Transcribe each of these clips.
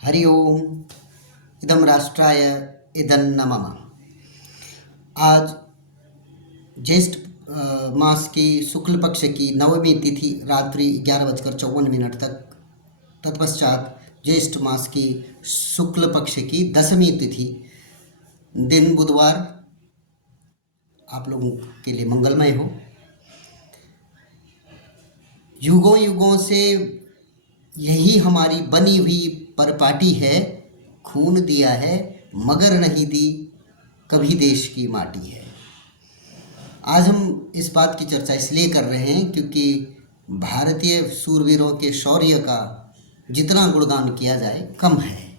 हरि ओम। इदं राष्ट्राय इदन्न मम। आज ज्येष्ठ मास की शुक्ल पक्ष की नवमी तिथि रात्रि 11:54 तक, तत्पश्चात ज्येष्ठ मास की शुक्ल पक्ष की दशमी तिथि दिन बुधवार आप लोगों के लिए मंगलमय हो। युगों युगों से यही हमारी बनी हुई परपाटी है, खून दिया है मगर नहीं दी कभी देश की माटी है। आज हम इस बात की चर्चा इसलिए कर रहे हैं क्योंकि भारतीय शूरवीरों के शौर्य का जितना गुणगान किया जाए कम है।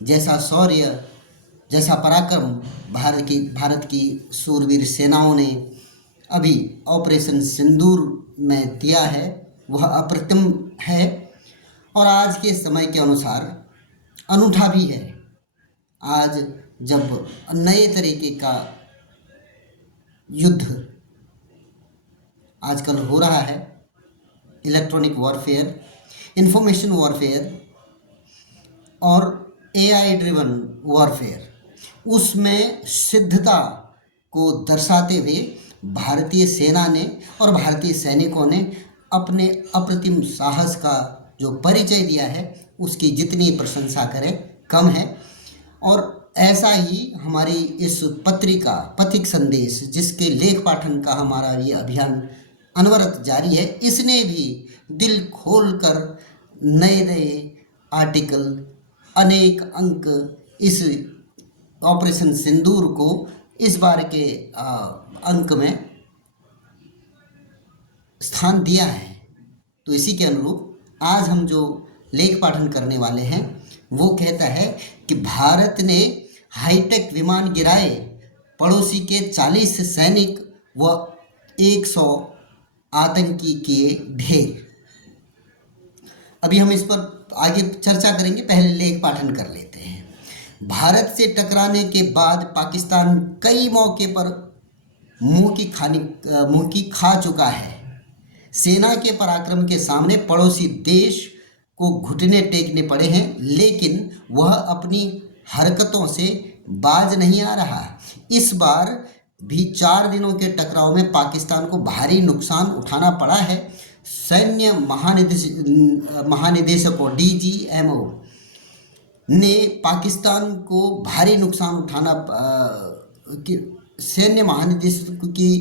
जैसा शौर्य, जैसा पराक्रम भारत की शूरवीर सेनाओं ने अभी ऑपरेशन सिंदूर में दिया है वह अप्रतिम है और आज के समय के अनुसार अनूठा भी है। आज जब नए तरीके का युद्ध आजकल हो रहा है, इलेक्ट्रॉनिक वॉरफेयर, इंफॉर्मेशन वॉरफेयर और एआई ड्रिवन वॉरफेयर, उसमें सिद्धता को दर्शाते हुए भारतीय सेना ने और भारतीय सैनिकों ने अपने अप्रतिम साहस का जो परिचय दिया है उसकी जितनी प्रशंसा करें कम है। और ऐसा ही हमारी इस पत्रिका पथिक संदेश, जिसके लेख पाठन का हमारा ये अभियान अनवरत जारी है, इसने भी दिल खोलकर नए नए आर्टिकल, अनेक अंक इस ऑपरेशन सिंदूर को इस बार के अंक में स्थान दिया है। तो इसी के अनुरूप आज हम जो लेख पाठन करने वाले हैं वो कहता है कि भारत ने हाईटेक विमान गिराए, पड़ोसी के 40 सैनिक व 100 आतंकी किए ढेर। अभी हम इस पर आगे चर्चा करेंगे, पहले लेख पाठन कर लेते हैं। भारत से टकराने के बाद पाकिस्तान कई मौके पर मुंह की खा चुका है। सेना के पराक्रम के सामने पड़ोसी देश को घुटने टेकने पड़े हैं, लेकिन वह अपनी हरकतों से बाज नहीं आ रहा। इस बार भी 4 दिनों के टकराव में पाकिस्तान को भारी नुकसान उठाना पड़ा है। सैन्य महानिदेशकों DGMO ने पाकिस्तान को भारी नुकसान उठाना सैन्य महानिदेशक की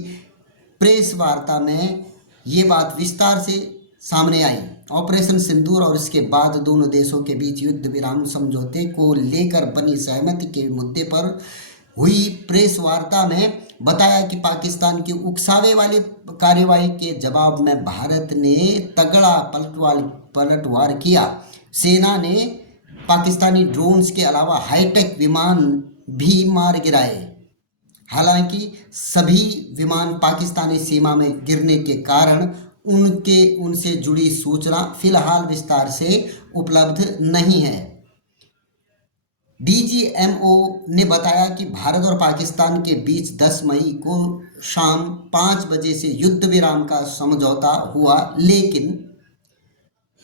प्रेस वार्ता में ये बात विस्तार से सामने आई। ऑपरेशन सिंदूर और इसके बाद दोनों देशों के बीच युद्ध विराम समझौते को लेकर बनी सहमति के मुद्दे पर हुई प्रेस वार्ता में बताया कि पाकिस्तान की उकसावे वाली कार्रवाई के जवाब में भारत ने तगड़ा पलटवार किया। सेना ने पाकिस्तानी ड्रोन्स के अलावा हाईटेक विमान भी मार गिराए। हालांकि सभी विमान पाकिस्तानी सीमा में गिरने के कारण उनसे जुड़ी सूचना फिलहाल विस्तार से उपलब्ध नहीं है। DGMO ने बताया कि भारत और पाकिस्तान के बीच 10 मई को शाम 5 बजे से युद्ध विराम का समझौता हुआ, लेकिन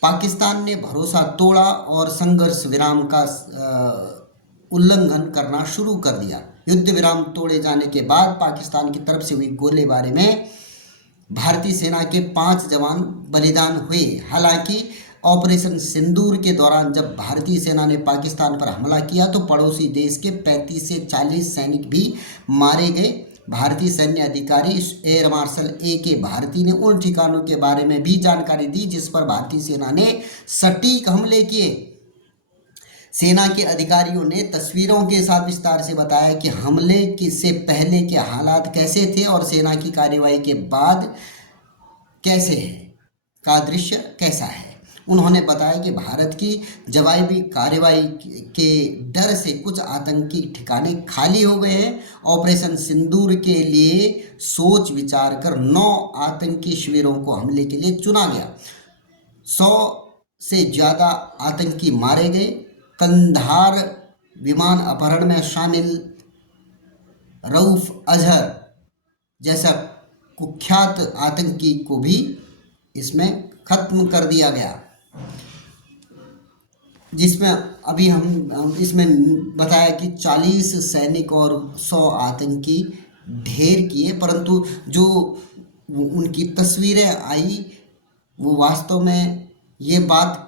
पाकिस्तान ने भरोसा तोड़ा और संघर्ष विराम का उल्लंघन करना शुरू कर दिया। युद्ध विराम तोड़े जाने के बाद पाकिस्तान की तरफ से हुई गोलीबारी में भारतीय सेना के 5 जवान बलिदान हुए। हालांकि ऑपरेशन सिंदूर के दौरान जब भारतीय सेना ने पाकिस्तान पर हमला किया तो पड़ोसी देश के 35 से 40 सैनिक भी मारे गए। भारतीय सैन्य अधिकारी एयर मार्शल AK भारती ने उन ठिकानों के बारे में भी जानकारी दी जिस पर भारतीय सेना ने सटीक हमले किए। सेना के अधिकारियों ने तस्वीरों के साथ विस्तार से बताया कि हमले से पहले के हालात कैसे थे और सेना की कार्रवाई के बाद कैसे है का दृश्य कैसा है। उन्होंने बताया कि भारत की जवाबी कार्रवाई के डर से कुछ आतंकी ठिकाने खाली हो गए हैं। ऑपरेशन सिंदूर के लिए सोच विचार कर 9 आतंकी शिविरों को हमले के लिए चुना गया। 100 से ज़्यादा आतंकी मारे गए। कंधार विमान अपहरण में शामिल रऊफ अजहर जैसा कुख्यात आतंकी को भी इसमें खत्म कर दिया गया। जिसमें अभी हम इसमें बताया कि 40 सैनिक और 100 आतंकी ढेर किए, परंतु जो उनकी तस्वीरें आई वो वास्तव में ये बात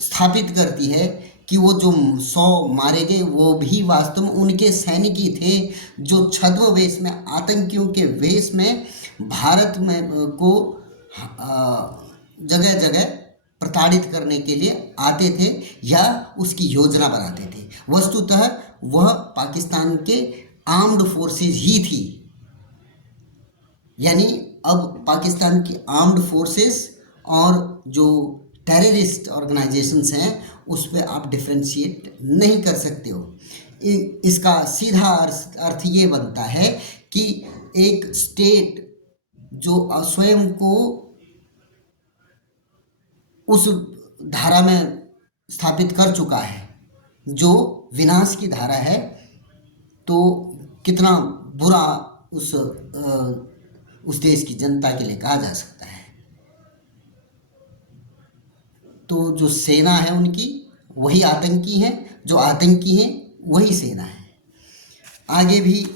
स्थापित करती है कि वो जो 100 मारे गए वो भी वास्तव में उनके सैनिक ही थे, जो छद्म वेश में, आतंकियों के वेश में भारत में को जगह जगह प्रताड़ित करने के लिए आते थे या उसकी योजना बनाते थे। वस्तुतः वह पाकिस्तान के आर्म्ड फोर्सेस ही थी। यानी अब पाकिस्तान की आर्म्ड फोर्सेस और जो टेररिस्ट ऑर्गेनाइजेशंस हैं उस पर आप डिफ्रेंशिएट नहीं कर सकते हो। इसका सीधा अर्थ ये बनता है कि एक स्टेट जो स्वयं को उस धारा में स्थापित कर चुका है जो विनाश की धारा है, तो कितना बुरा उस देश की जनता के लिए कहा जा सकता है। तो जो सेना है उनकी वही आतंकी हैं, जो आतंकी हैं वही सेना है। आगे भी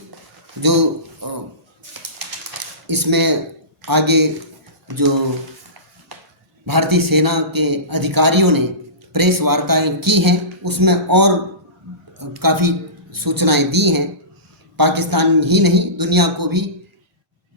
जो इसमें आगे जो भारतीय सेना के अधिकारियों ने प्रेस वार्ताएं की हैं उसमें और काफ़ी सूचनाएं दी हैं। पाकिस्तान ही नहीं दुनिया को भी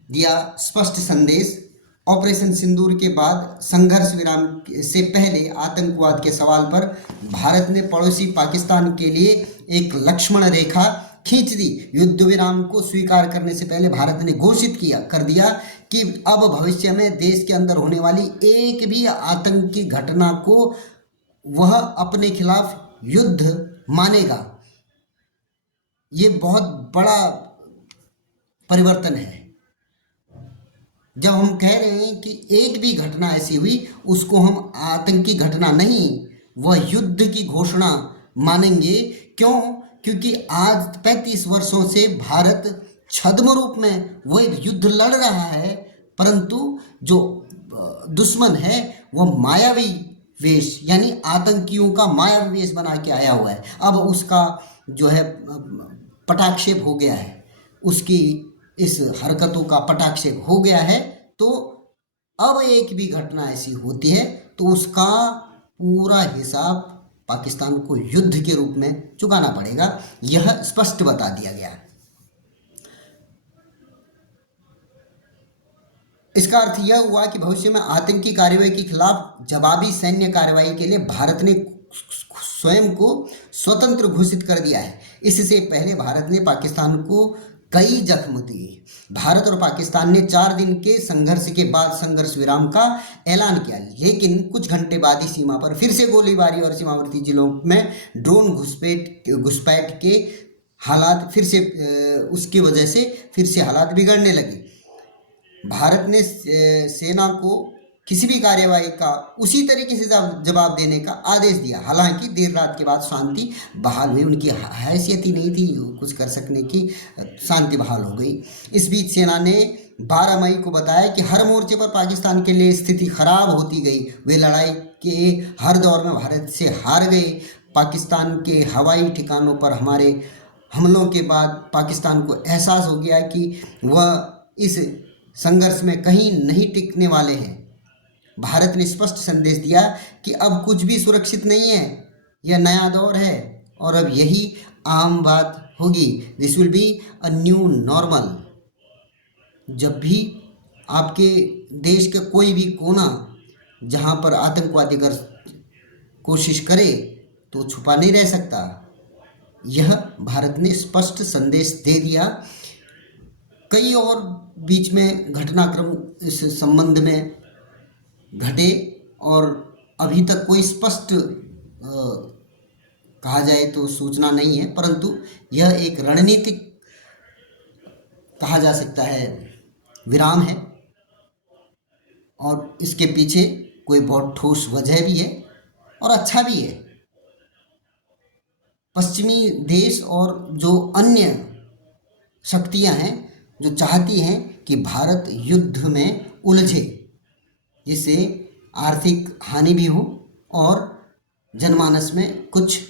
दिया स्पष्ट संदेश। ऑपरेशन सिंदूर के बाद संघर्ष विराम से पहले आतंकवाद के सवाल पर भारत ने पड़ोसी पाकिस्तान के लिए एक लक्ष्मण रेखा खींच दी। युद्ध विराम को स्वीकार करने से पहले भारत ने घोषित कर दिया कि अब भविष्य में देश के अंदर होने वाली एक भी आतंकी घटना को वह अपने खिलाफ युद्ध मानेगा। ये बहुत बड़ा परिवर्तन है। जब हम कह रहे हैं कि एक भी घटना ऐसी हुई उसको हम आतंकी घटना नहीं, वह युद्ध की घोषणा मानेंगे। क्यों? क्योंकि आज 35 वर्षों से भारत छद्म रूप में वह युद्ध लड़ रहा है, परंतु जो दुश्मन है वह मायावी वेश यानी आतंकियों का मायावी वेश बना के आया हुआ है। अब उसका जो है पटाक्षेप हो गया है, उसकी इस हरकतों का पटाक्षेप हो गया है। तो अब एक भी घटना ऐसी होती है तो उसका पूरा हिसाब पाकिस्तान को युद्ध के रूप में चुकाना पड़ेगा, यह स्पष्ट बता दिया गया है। इसका अर्थ यह हुआ कि भविष्य में आतंकी कार्रवाई के खिलाफ जवाबी सैन्य कार्रवाई के लिए भारत ने स्वयं को स्वतंत्र घोषित कर दिया है। इससे पहले भारत ने पाकिस्तान को कई जख्म दिए। भारत और पाकिस्तान ने 4 दिन के संघर्ष के बाद संघर्ष विराम का ऐलान किया, लेकिन कुछ घंटे बाद ही सीमा पर फिर से गोलीबारी और सीमावर्ती जिलों में ड्रोन घुसपैठ के हालात फिर से उसकी वजह से फिर से हालात बिगड़ने लगे। भारत ने सेना को किसी भी कार्यवाही का उसी तरीके से जवाब देने का आदेश दिया। हालांकि देर रात के बाद शांति बहाल हुई, उनकी हैसियत ही नहीं थी कुछ कर सकने की, शांति बहाल हो गई। इस बीच सेना ने 12 मई को बताया कि हर मोर्चे पर पाकिस्तान के लिए स्थिति खराब होती गई। वे लड़ाई के हर दौर में भारत से हार गए। पाकिस्तान के हवाई ठिकानों पर हमारे हमलों के बाद पाकिस्तान को एहसास हो गया कि वह इस संघर्ष में कहीं नहीं टिकने वाले हैं। भारत ने स्पष्ट संदेश दिया कि अब कुछ भी सुरक्षित नहीं है, यह नया दौर है और अब यही आम बात होगी। This will be a new normal. जब भी आपके देश का कोई भी कोना जहां पर आतंकवादी अगर कोशिश करे तो छुपा नहीं रह सकता। यह भारत ने स्पष्ट संदेश दे दिया। कई और बीच में घटनाक्रम इस संबंध में घटे और अभी तक कोई स्पष्ट कहा जाए तो सूचना नहीं है, परंतु यह एक रणनीतिक कहा जा सकता है विराम है और इसके पीछे कोई बहुत ठोस वजह भी है और अच्छा भी है। पश्चिमी देश और जो अन्य शक्तियां हैं जो चाहती हैं कि भारत युद्ध में उलझे, जिससे आर्थिक हानि भी हो और जनमानस में कुछ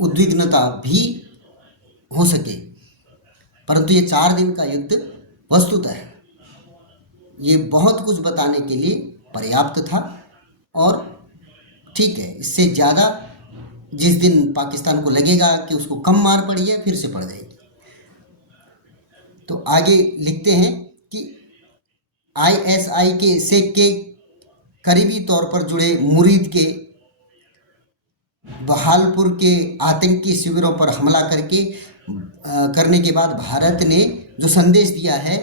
उद्विग्नता भी हो सके, परंतु ये 4 दिन का युद्ध वस्तुतः ये बहुत कुछ बताने के लिए पर्याप्त था। और ठीक है, इससे ज़्यादा जिस दिन पाकिस्तान को लगेगा कि उसको कम मार पड़ी है, फिर से पड़ जाएगी। तो आगे लिखते हैं कि ISI के करीबी तौर पर जुड़े मुरीद के बहालपुर के आतंकी शिविरों पर हमला करने के बाद भारत ने जो संदेश दिया है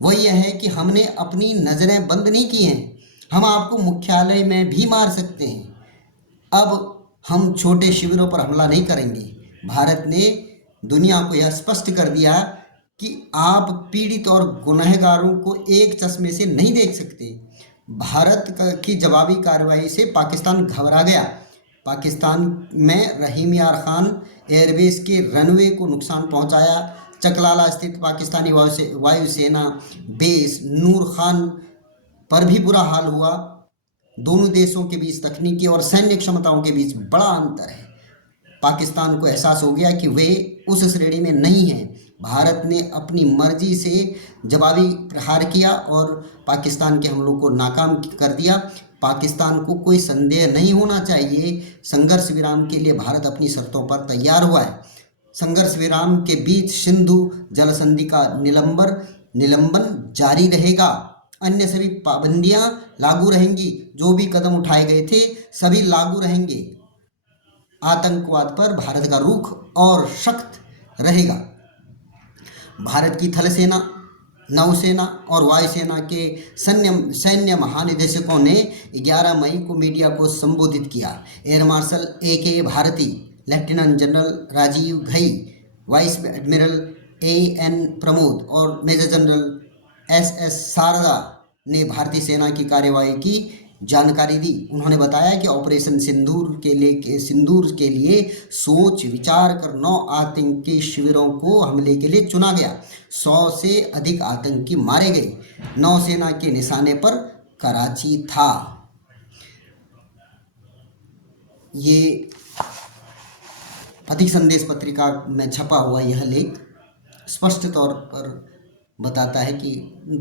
वो यह है कि हमने अपनी नज़रें बंद नहीं की हैं, हम आपको मुख्यालय में भी मार सकते हैं, अब हम छोटे शिविरों पर हमला नहीं करेंगे। भारत ने दुनिया को यह स्पष्ट कर दिया कि आप पीड़ित और गुनहगारों को एक चश्मे से नहीं देख सकते। भारत की जवाबी कार्रवाई से पाकिस्तान घबरा गया। पाकिस्तान में रहीम यार खान एयरबेस के रनवे को नुकसान पहुंचाया। चकलाला स्थित पाकिस्तानी वायुसेना बेस नूर खान पर भी बुरा हाल हुआ। दोनों देशों के बीच तकनीकी और सैन्य क्षमताओं के बीच बड़ा अंतर है। पाकिस्तान को एहसास हो गया कि वे उस श्रेणी में नहीं हैं। भारत ने अपनी मर्जी से जवाबी प्रहार किया और पाकिस्तान के हमलों को नाकाम कर दिया। पाकिस्तान को कोई संदेह नहीं होना चाहिए, संघर्ष विराम के लिए भारत अपनी शर्तों पर तैयार हुआ है। संघर्ष विराम के बीच सिंधु जल संधि का निलंबन जारी रहेगा, अन्य सभी पाबंदियां लागू रहेंगी, जो भी कदम उठाए गए थे सभी लागू रहेंगे। आतंकवाद पर भारत का रुख और सख्त रहेगा। भारत की थल सेना, नौसेना और वायुसेना के सैन्य महानिदेशकों ने 11 मई को मीडिया को संबोधित किया। Air marshal AK Bharti, lieutenant general Rajiv Ghai, vice admiral AN Pramod और मेजर जनरल SS शारदा ने भारतीय सेना की कार्रवाई की जानकारी दी। उन्होंने बताया कि ऑपरेशन सिंदूर के लिए सोच विचार कर 9 आतंकी शिविरों को हमले के लिए चुना गया। 100 से अधिक आतंकी मारे गए। नौसेना के निशाने पर कराची था। ये पथिक संदेश पत्रिका में छपा हुआ यह लेख स्पष्ट तौर पर बताता है कि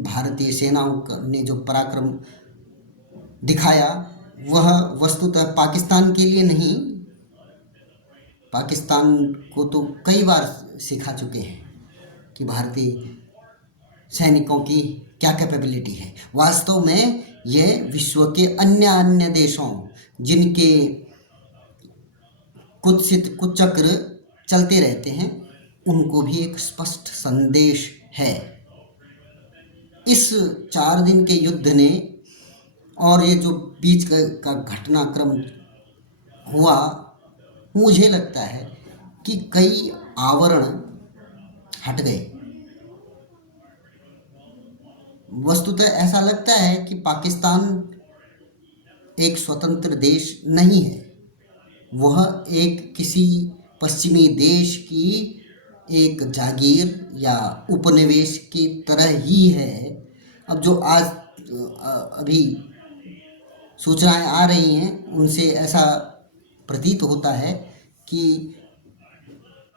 भारतीय सेनाओं ने जो पराक्रम दिखाया वह वस्तुतः पाकिस्तान के लिए नहीं, पाकिस्तान को तो कई बार सिखा चुके हैं कि भारतीय सैनिकों की क्या कैपेबिलिटी है। वास्तव में यह विश्व के अन्य देशों जिनके कुचक्र चलते रहते हैं उनको भी एक स्पष्ट संदेश है। इस 4 दिन के युद्ध ने और ये जो बीच का घटनाक्रम हुआ, मुझे लगता है कि कई आवरण हट गए। वस्तुतः ऐसा लगता है कि पाकिस्तान एक स्वतंत्र देश नहीं है, वह एक किसी पश्चिमी देश की एक जागीर या उपनिवेश की तरह ही है। अब जो आज अभी सूचनाएं आ रही हैं उनसे ऐसा प्रतीत होता है कि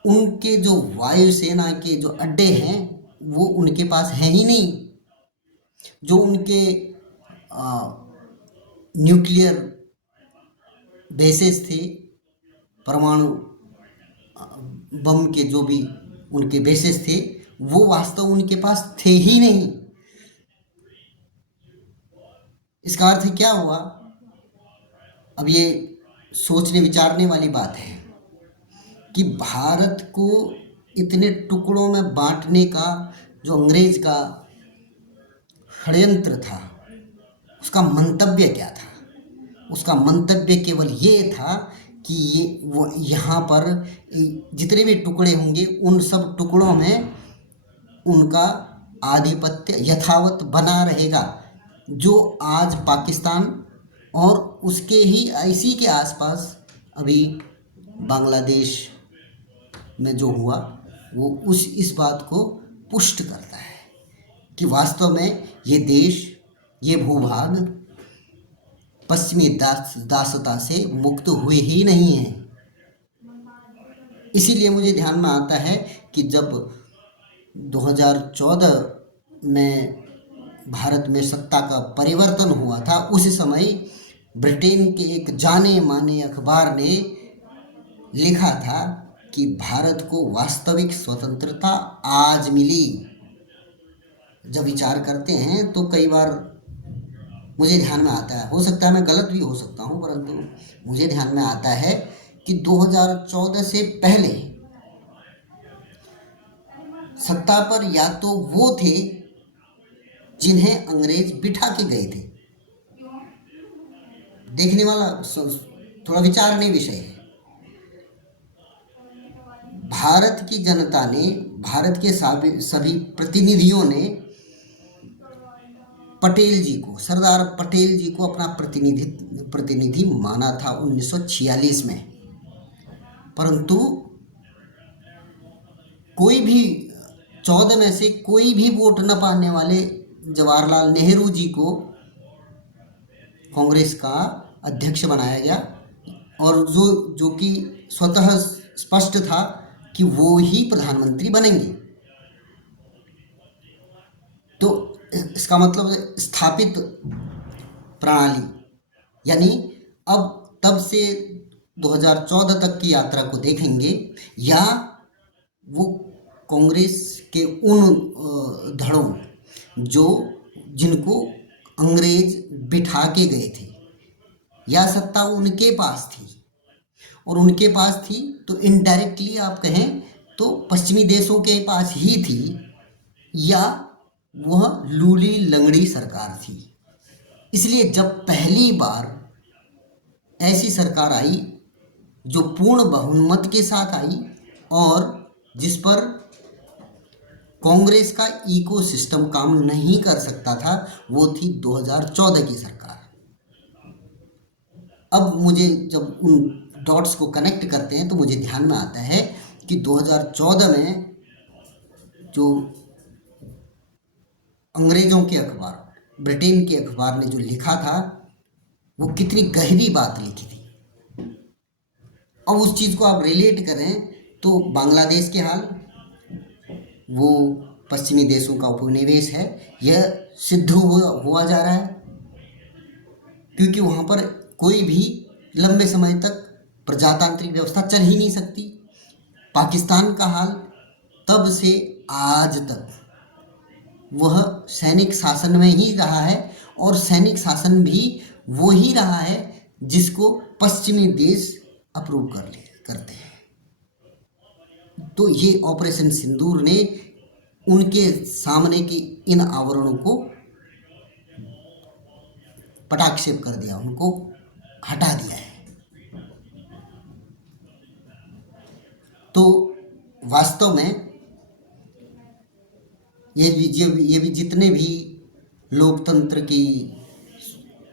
उनके जो वायुसेना के जो अड्डे हैं वो उनके पास हैं ही नहीं। जो उनके न्यूक्लियर बेसेस थे, परमाणु बम के जो भी उनके बेसेस थे, वो वास्तव उनके पास थे ही नहीं। इसका अर्थ क्या हुआ? अब ये सोचने विचारने वाली बात है कि भारत को इतने टुकड़ों में बांटने का जो अंग्रेज का षड्यंत्र था, उसका मंतव्य क्या था? उसका मंतव्य केवल ये था कि वो यहाँ पर जितने भी टुकड़े होंगे उन सब टुकड़ों में उनका आधिपत्य यथावत बना रहेगा। जो आज पाकिस्तान और उसके ही इसी के आसपास अभी बांग्लादेश में जो हुआ वो इस बात को पुष्ट करता है कि वास्तव में ये देश, ये भूभाग पश्चिमी दासता से मुक्त हुए ही नहीं हैं। इसीलिए मुझे ध्यान में आता है कि जब 2014 में भारत में सत्ता का परिवर्तन हुआ था, उस समय ब्रिटेन के एक जाने माने अखबार ने लिखा था कि भारत को वास्तविक स्वतंत्रता आज मिली। जब विचार करते हैं तो कई बार मुझे ध्यान में आता है, हो सकता है मैं गलत भी हो सकता हूँ, परंतु मुझे ध्यान में आता है कि 2014 से पहले सत्ता पर या तो वो थे जिन्हें अंग्रेज बिठा के गए थे। देखने वाला थोड़ा विचारनीय विषय है। भारत की जनता ने, भारत के सभी प्रतिनिधियों ने पटेल जी को, सरदार पटेल जी को अपना प्रतिनिधि माना था 1946 में। परंतु कोई भी 14 में से कोई भी वोट न पाने वाले जवाहरलाल नेहरू जी को कांग्रेस का अध्यक्ष बनाया गया, और जो कि स्वतः स्पष्ट था कि वो ही प्रधानमंत्री बनेंगे। तो इसका मतलब स्थापित प्रणाली, यानी अब तब से 2014 तक की यात्रा को देखेंगे, या वो कांग्रेस के उन धड़ों जिनको अंग्रेज बिठा के गए थे, या सत्ता उनके पास थी, और उनके पास थी तो इनडायरेक्टली आप कहें तो पश्चिमी देशों के पास ही थी, या वह लूली लंगड़ी सरकार थी। इसलिए जब पहली बार ऐसी सरकार आई जो पूर्ण बहुमत के साथ आई और जिस पर कांग्रेस का इकोसिस्टम काम नहीं कर सकता था, वो थी 2014 की सरकार। अब मुझे जब उन डॉट्स को कनेक्ट करते हैं तो मुझे ध्यान में आता है कि 2014 में जो अंग्रेज़ों के अखबार, ब्रिटेन के अखबार ने जो लिखा था, वो कितनी गहरी बात लिखी थी। अब उस चीज़ को आप रिलेट करें तो बांग्लादेश के हाल, वो पश्चिमी देशों का उपनिवेश है, यह सिद्ध हुआ जा रहा है, क्योंकि वहाँ पर कोई भी लंबे समय तक प्रजातांत्रिक व्यवस्था चल ही नहीं सकती। पाकिस्तान का हाल तब से आज तक वह सैनिक शासन में ही रहा है, और सैनिक शासन भी वो ही रहा है जिसको पश्चिमी देश अप्रूव करते हैं। तो ये ऑपरेशन सिंदूर ने उनके सामने की इन आवरणों को पटाक्षेप कर दिया, उनको हटा दिया है। तो वास्तव में ये भी जितने भी लोकतंत्र की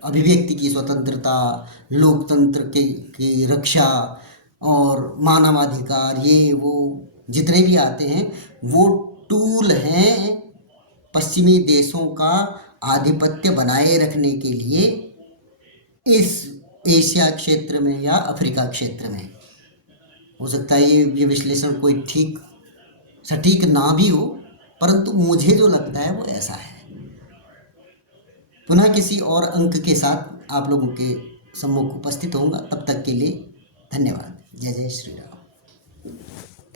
अभिव्यक्ति की स्वतंत्रता, लोकतंत्र की रक्षा और मानवाधिकार, ये वो जितने भी आते हैं, वो टूल हैं पश्चिमी देशों का आधिपत्य बनाए रखने के लिए इस एशिया क्षेत्र में या अफ्रीका क्षेत्र में। हो सकता है ये विश्लेषण कोई सटीक ना भी हो, परंतु मुझे जो लगता है वो ऐसा है। पुनः किसी और अंक के साथ आप लोगों के सम्मुख उपस्थित होऊंगा। तब तक के लिए धन्यवाद। जय जय श्री राम।